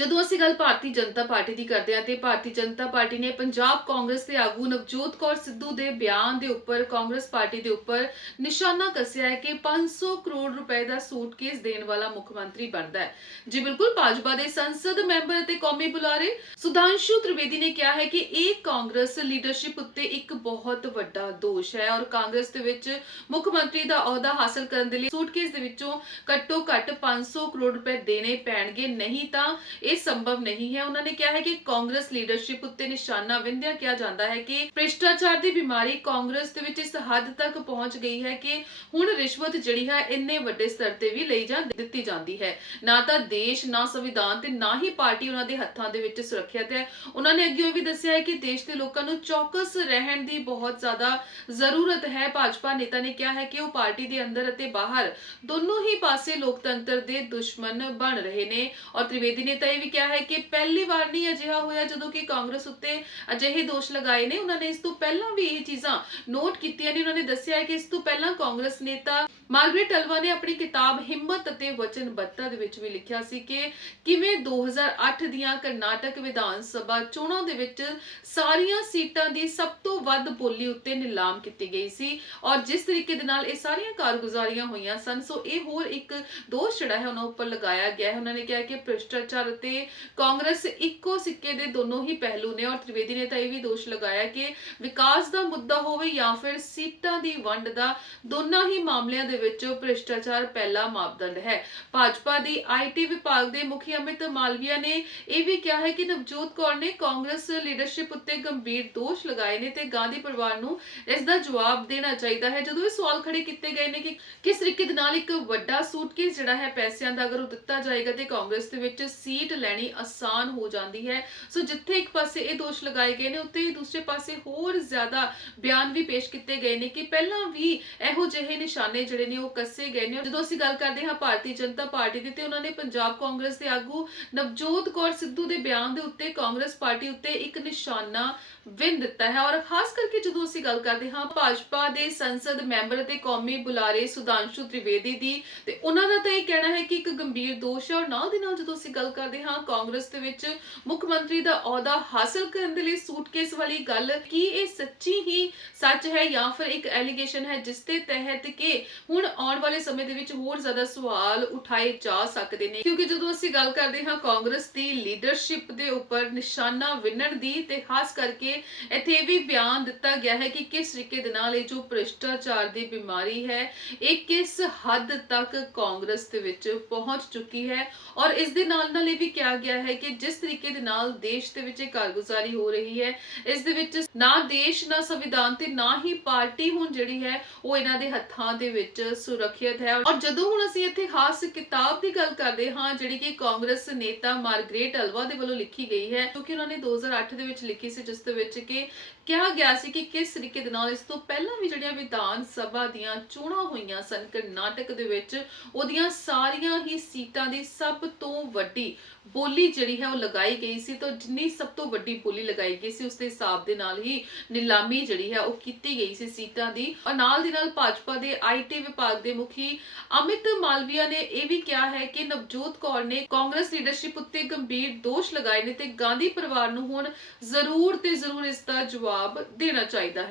ਜਦੋਂ ਅਸੀਂ ਗੱਲ ਭਾਰਤੀ ਜਨਤਾ ਪਾਰਟੀ ਦੀ ਕਰਦੇ ਹਾਂ ਤੇ ਭਾਰਤੀ ਜਨਤਾ ਪਾਰਟੀ ਨੇ ਪੰਜਾਬ ਕਾਂਗਰਸ ਦੇ ਆਗੂ ਨਵਜੋਤ ਕੌਰ ਸਿੱਧੂ ਦੇ ਬਿਆਨ ਦੇ ਉੱਪਰ ਕਾਂਗਰਸ ਪਾਰਟੀ ਦੇ ਉੱਪਰ ਨਿਸ਼ਾਨਾ ਕੱਸਿਆ ਹੈ ਕਿ 500 ਕਰੋੜ ਰੁਪਏ ਦਾ ਸੂਟਕੇਸ ਦੇਣ ਵਾਲਾ ਮੁੱਖ ਮੰਤਰੀ ਬਣਦਾ ਹੈ। ਜੀ ਬਿਲਕੁਲ, ਭਾਜਪਾ ਦੇ ਸੰਸਦ ਮੈਂਬਰ ਅਤੇ ਕੌਮੀ ਬੁਲਾਰੇ ਸੁਧਾਂਸ਼ੂ ਤ੍ਰਿਵੇਦੀ ਨੇ ਕਿਹਾ ਹੈ ਕਿ ਇਹ ਕਾਂਗਰਸ ਲੀਡਰਸ਼ਿਪ ਉੱਤੇ ਇੱਕ ਬਹੁਤ ਵੱਡਾ ਦੋਸ਼ ਹੈ ਔਰ ਕਾਂਗਰਸ ਦੇ ਵਿੱਚ ਮੁੱਖ ਮੰਤਰੀ ਦਾ ਅਹੁਦਾ ਹਾਸਲ ਕਰਨ ਦੇ ਲਈ ਸੂਟਕੇਸ ਦੇ ਵਿੱਚੋਂ ਘੱਟੋ ਘੱਟ 500 ਕਰੋੜ ਰੁਪਏ ਦੇਣੇ ਪੈਣਗੇ। ਨਹੀਂ ਤਾਂ ਇਹ ਸੰਭਵ ਨਹੀਂ ਹੈ। ਉਹਨਾਂ ਨੇ ਕਿਹਾ ਹੈ ਕਿ ਕਾਂਗਰਸ ਲੀਡਰਸ਼ਿਪ ਉੱਤੇ ਨਿਸ਼ਾਨਾ ਵਿੰਦਿਆ ਕਿਹਾ ਜਾਂਦਾ ਹੈ ਕਿ ਭ੍ਰਿਸ਼ਟਾਚਾਰ ਦੀ ਬਿਮਾਰੀ ਕਾਂਗਰਸ ਦੇ ਵਿੱਚ ਇਸ ਹੱਦ ਤੱਕ ਪਹੁੰਚ ਗਈ ਹੈ ਕਿ ਹੁਣ ਰਿਸ਼ਵਤ ਜਿਹੜੀ ਹੈ ਇੰਨੇ ਵੱਡੇ ਸਤਰ ਤੇ ਵੀ ਲਈ ਜਾਂ ਦਿੱਤੀ ਜਾਂਦੀ ਹੈ। ਨਾ ਤਾਂ ਦੇਸ਼, ਨਾ ਸੰਵਿਧਾਨ ਤੇ ਨਾ ਹੀ ਪਾਰਟੀ ਉਹਨਾਂ ਦੇ ਹੱਥਾਂ ਦੇ ਵਿੱਚ ਸੁਰੱਖਿਅਤ ਹੈ। ਉਹਨਾਂ ਨੇ ਅੱਗੇ ਵੀ ਦੱਸਿਆ ਹੈ ਕਿ ਦੇਸ਼ ਦੇ ਲੋਕਾਂ ਨੂੰ ਚੌਕਸ ਰਹਿਣ ਦੀ ਬਹੁਤ ਜ਼ਿਆਦਾ ਜ਼ਰੂਰਤ ਹੈ। ਭਾਜਪਾ ਨੇਤਾ ਨੇ ਕਿਹਾ ਹੈ ਕਿ ਉਹ ਪਾਰਟੀ ਦੇ ਅੰਦਰ ਅਤੇ ਬਾਹਰ ਦੋਨੋਂ ਹੀ ਪਾਸੇ ਲੋਕਤੰਤਰ ਦੇ ਦੁਸ਼ਮਣ ਬਣ ਰਹੇ ਨੇ। ਔਰ ਤ੍ਰਿਵੇਦੀ ਨੇ ਤਾਂ ਇਹ ਵੀ ਕਿਹਾ ਹੈ ਕਿ ਪਹਿਲੀ ਵਾਰ ਨਹੀਂ ਅਜਿਹਾ ਹੋਇਆ ਜਦੋਂ ਕਿ ਕਾਂਗਰਸ ਉੱਤੇ ਅਜਿਹੇ ਦੋਸ਼ ਲਗਾਏ ਨੇ। ਉਹਨਾਂ ਨੇ ਇਸ ਤੋਂ ਪਹਿਲਾਂ ਵੀ ਇਹ ਚੀਜ਼ਾਂ ਨੋਟ ਕੀਤੀਆਂ ਨੇ। ਉਹਨਾਂ ਨੇ ਦੱਸਿਆ ਹੈ ਕਿ ਇਸ ਤੋਂ ਪਹਿਲਾਂ ਕਾਂਗਰਸ ਨੇਤਾ ਮਾਰਗਰੇਟ ਅਲਵਾ ਨੇ ਆਪਣੀ ਕਿਤਾਬ ਹਿੰਮਤ ਅਤੇ ਵਚਨਬੱਧਤਾ ਦੇ ਵਿੱਚ ਵੀ ਲਿਖਿਆ ਸੀ ਕਿ ਕਿਵੇਂ 2008 ਦੀਆਂ ਕਰਨਾਟਕ ਵਿਧਾਨ ਸਭਾ ਚੋਣਾਂ ਦੇ ਵਿੱਚ ਸਾਰੀਆਂ ਸੀਟਾਂ ਦੀ ਸਭ ਤੋਂ ਵੱਧ ਬੋਲੀ ਉੱਤੇ ਨਿਲਾਮ ਕੀਤੀ ਗਈ ਸੀ ਔਰ ਜਿਸ ਤਰੀਕੇ ਦੇ ਨਾਲ ਇਹ ਸਾਰੀਆਂ ਕਾਰਗੁਜ਼ਾਰੀਆਂ ਹੋਈਆਂ ਸਨ, ਸੋ ਇਹ ਹੋਰ ਇੱਕ ਦੋਸ਼ ਜਿਹੜਾ ਹੈ ਉਹਨਾਂ ਉੱਪਰ ਲਗਾਇਆ ਗਿਆ ਹੈ। ਉਹਨਾਂ ਨੇ ਕਿਹਾ ਕਿ ਭ੍ਰਿਸ਼ਟਾਚਾਰ ਅਤੇ ਕਾਂਗਰਸ ਇੱਕੋ ਸਿੱਕੇ ਦੇ ਦੋਨੋਂ ਹੀ ਪਹਿਲੂ ਨੇ ਔਰ ਤ੍ਰਿਵੇਦੀ ਨੇ ਤਾਂ ਇਹ ਵੀ ਦੋਸ਼ ਲਗਾਇਆ ਕਿ ਵਿਕਾਸ ਦਾ ਮੁੱਦਾ ਹੋਵੇ ਜਾਂ ਫਿਰ ਸੀਟਾਂ ਦੀ ਵੰਡ ਦਾ ਦੋਨਾਂ ਹੀ ਮਾਮਲਿਆਂ ਦੇ ਵਿੱਚ ਭ੍ਰਿਸ਼ਟਾਚਾਰ ਪਹਿਲਾ ਮਾਪਦੰਡ ਹੈ। ਭਾਜਪਾ ਦੀ ਆਈਟੀ ਵਿਭਾਗ ਦੇ ਮੁਖੀ ਅਮਿਤ ਮਾਲਵੀਆ ਨੇ ਇਹ ਵੀ ਕਿਹਾ ਹੈ ਕਿ ਨਵਜੋਤ ਕੌਰ ਨੇ ਕਾਂਗਰਸ ਲੀਡਰਸ਼ਿਪ ਉੱਤੇ ਗੰਭੀਰ ਦੋਸ਼ ਲਗਾਏ ਨੇ ਤੇ ਗਾਂਧੀ ਪਰਿਵਾਰ ਨੂੰ ਇਸ ਦਾ ਜਵਾਬ ਦੇਣਾ ਚਾਹੀਦਾ ਹੈ। ਜਦੋਂ ਇਹ ਸਵਾਲ ਖੜੇ ਕੀਤੇ ਗਏ ਨੇ ਕਿ ਕਿਸ ਤਰੀਕੇ ਦੇ ਨਾਲ ਇੱਕ ਵੱਡਾ ਸੂਟਕੇਸ ਜਿਹੜਾ ਹੈ ਪੈਸਿਆਂ ਦਾ ਅਗਰ ਉਹ ਦਿੱਤਾ ਜਾਏਗਾ ਤੇ ਕਾਂਗਰਸ ਦੇ ਵਿੱਚ ਸੀਟ ਲੈਣੀ ਆਸਾਨ ਹੋ ਜਾਂਦੀ ਹੈ। ਸੋ ਜਿੱਥੇ ਇੱਕ ਪਾਸੇ ਇਹ ਦੋਸ਼ ਲਗਾਏ ਗਏ ਨੇ ਉੱਤੇ ਹੀ ਦੂਸਰੇ ਪਾਸੇ ਹੋਰ ਜ਼ਿਆਦਾ ਬਿਆਨ ਵੀ ਪੇਸ਼ ਕੀਤੇ ਗਏ ਨੇ ਕਿ ਪਹਿਲਾਂ ਵੀ ਇਹੋ ਜਿਹੇ ਨਿਸ਼ਾਨੇ ਜਿਹੜੇ ਨੇ ਉਹ ਕੱਸੇ ਗਏ ਨੇ। ਜਦੋਂ ਅਸੀਂ ਗੱਲ ਕਰਦੇ ਹਾਂ ਭਾਰਤੀ ਜਨਤਾ ਪਾਰਟੀ ਦੀ, ਤੇ ਉਹਨਾਂ ਨੇ ਪੰਜਾਬ ਕਾਂਗਰਸ ਦੇ ਆਗੂ ਨਵਜੋਤ ਕੌਰ ਸਿੱਧੂ ਦੇ ਬਿਆਨ ਦੇ ਉੱਤੇ ਕਾਂਗਰਸ ਪਾਰਟੀ ਉੱਤੇ ਇੱਕ ਨਿਸ਼ਾਨਾ ਵਿੰਨ ਦਿੱਤਾ ਹੈ। ਔਰ ਖਾਸ ਕਰਕੇ ਜਦੋਂ ਅਸੀਂ ਗੱਲ ਕਰਦੇ ਹਾਂ ਭਾਜਪਾ ਦੇ ਸੰਸਦ ਮੈਂਬਰ ਅਤੇ ਕੌਮੀ ਬੁਲਾਰੇ ਸੁਧਾਂਸ਼ੂ ਤ੍ਰਿਵੇਦੀ ਦੀ, ਤੇ ਉਹਨਾਂ ਦਾ ਤਾਂ ਇਹ ਕਹਿਣਾ ਹੈ ਕਿ ਇੱਕ ਗੰਭੀਰ ਦੋਸ਼ ਹੈ। ਔਰ ਨਾਲ ਦੀ ਨਾਲ ਜਦੋਂ ਅਸੀਂ ਗੱਲ ਕਰਦੇ ਹਾਂ, ਕਾਂਗਰਸ ਦੇ ਵਿੱਚ ਮੁੱਖ ਮੰਤਰੀ ਦਾ ਅਹੁਦਾ ਹਾਸਲ ਕਰਨ ਦੇ ਲਈ ਸੂਟਕੇਸ ਵਾਲੀ ਗੱਲ, ਕੀ ਇਹ ਸੱਚੀ ਹੀ ਸੱਚ ਹੈ ਜਾਂ ਫਿਰ ਇੱਕ ਐਲੀਗੇਸ਼ਨ ਹੈ ਜਿਸ ਦੇ ਤਹਿਤ ਕਿ ਹੁਣ ਆਉਣ ਵਾਲੇ ਸਮੇਂ ਦੇ ਵਿੱਚ ਹੋਰ ਜ਼ਿਆਦਾ ਸਵਾਲ ਉਠਾਏ ਜਾ ਸਕਦੇ ਨੇ? ਕਿਉਂਕਿ ਜਦੋਂ ਅਸੀਂ ਗੱਲ ਕਰਦੇ ਹਾਂ ਕਾਂਗਰਸ ਦੀ ਲੀਡਰਸ਼ਿਪ ਦੇ ਉੱਪਰ ਨਿਸ਼ਾਨਾ ਵਿੰਨਣ ਦੀ ਤੇ ਖਾਸ ਕਰਕੇ ਇੱਥੇ ਇਹ ਵੀ ਬਿਆਨ ਦਿੱਤਾ ਗਿਆ ਹੈ ਕਿ ਕਿਸ ਤਰੀਕੇ ਦੇ ਨਾਲ ਇਹ ਜੋ ਭ੍ਰਿਸ਼ਟਾਚਾਰ ਦੀ ਬਿਮਾਰੀ ਹੈ, ਇਹ ਕਿਸ ਹੱਦ ਤੱਕ ਕਾਂਗਰਸ ਦੇ ਵਿੱਚ ਪਹੁੰਚ ਚੁੱਕੀ ਹੈ ਔਰ ਇਸ ਦੇ ਨਾਲ ਨਾਲ ਇਹ ਵੀ ਕਿਹਾ ਗਿਆ ਹੈ ਕਿ ਜਿਸ ਤਰੀਕੇ ਦੇ ਨਾਲ ਦੇਸ਼ ਦੇ ਵਿੱਚ ਇਹ ਕਾਰਗੁਜ਼ਾਰੀ ਹੋ ਰਹੀ ਹੈ, ਇਸ ਦੇ ਵਿੱਚ ਨਾ ਦੇਸ਼, ਨਾ ਸੰਵਿਧਾਨ ਤੇ ਨਾ ਹੀ ਪਾਰਟੀ ਹੁਣ ਜਿਹੜੀ ਹੈ, ਉਹ ਇਹਨਾਂ ਦੇ ਹੱਥਾਂ ਦੇ ਵਿੱਚ ਸੁਰੱਖਿਅਤ ਹੈ। ਔਰ ਜਦੋਂ ਹੁਣ ਅਸੀਂ ਇੱਥੇ ਖਾਸ ਕਿਤਾਬ ਦੀ ਗੱਲ ਕਰਦੇ ਹਾਂ, ਜਿਹੜੀ ਕਿ ਕਾਂਗਰਸ ਨੇਤਾ ਮਾਰਗਰੇਟ ਅਲਵਾ ਦੇ ਵੱਲੋਂ ਲਿਖੀ ਗਈ ਹੈ ਕਿਉਂਕਿ ਉਹਨਾਂ ਨੇ 2008 ਦੇ ਵਿੱਚ ਲਿਖੀ ਸੀ, ਜਿਸ ਦੇ ਵਿੱਚ ਕਿ ਕਿਹਾ ਗਿਆ ਸੀ ਕਿ ਕਿਸ ਤਰੀਕੇ ਦੇ ਨਾਲ ਇਸ ਤੋਂ ਪਹਿਲਾਂ ਵੀ ਜਿਹੜੀਆਂ ਵਿਧਾਨ ਸਭਾ ਦੀਆਂ ਚੋਣਾਂ ਹੋਈਆਂ ਸਨ, ਕਰਨਾਟਕ ਦੇ ਵਿੱਚ, ਉਹਦੀਆਂ ਸਾਰੀਆਂ ਹੀ ਸੀਟਾਂ ਦੀ ਸਭ ਤੋਂ ਵੱਡੀ ਬੋਲੀ ਜਿਹੜੀ ਹੈ ਉਹ ਲਗਾਈ ਗਈ ਸੀ ਤਾਂ ਜਿੰਨੀ ਸਭ ਤੋਂ ਵੱਡੀ ਬੋਲੀ ਲਗਾਈ ਗਈ ਸੀ, ਉਸ ਦੇ ਹਿਸਾਬ ਦੇ ਨਾਲ ਹੀ ਨਿਲਾਮੀ ਜਿਹੜੀ ਹੈ ਉਹ ਕੀਤੀ ਗਈ ਸੀ ਸੀਟਾਂ ਦੀ। ਔਰ ਨਾਲ ਦੀ ਨਾਲ ਭਾਜਪਾ ਦੇ ਆਈਟੀ ਵਿਭਾਗ ਦੇ ਮੁਖੀ ਅਮਿਤ ਮਾਲਵੀਆ ਨੇ ਇਹ ਵੀ ਕਿਹਾ ਹੈ ਕਿ ਨਵਜੋਤ ਕੌਰ ਨੇ ਕਾਂਗਰਸ ਲੀਡਰਸ਼ਿਪ ਉੱਤੇ ਗੰਭੀਰ ਦੋਸ਼ ਲਗਾਏ ਨੇ ਤੇ ਗਾਂਧੀ ਪਰਿਵਾਰ ਨੂੰ ਹੁਣ ਜ਼ਰੂਰ ਤੇ ਜ਼ਰੂਰ ਇਸ ਦਾ ਜਵਾਬ ਦੇਣਾ ਚਾਹੀਦਾ ਹੈ।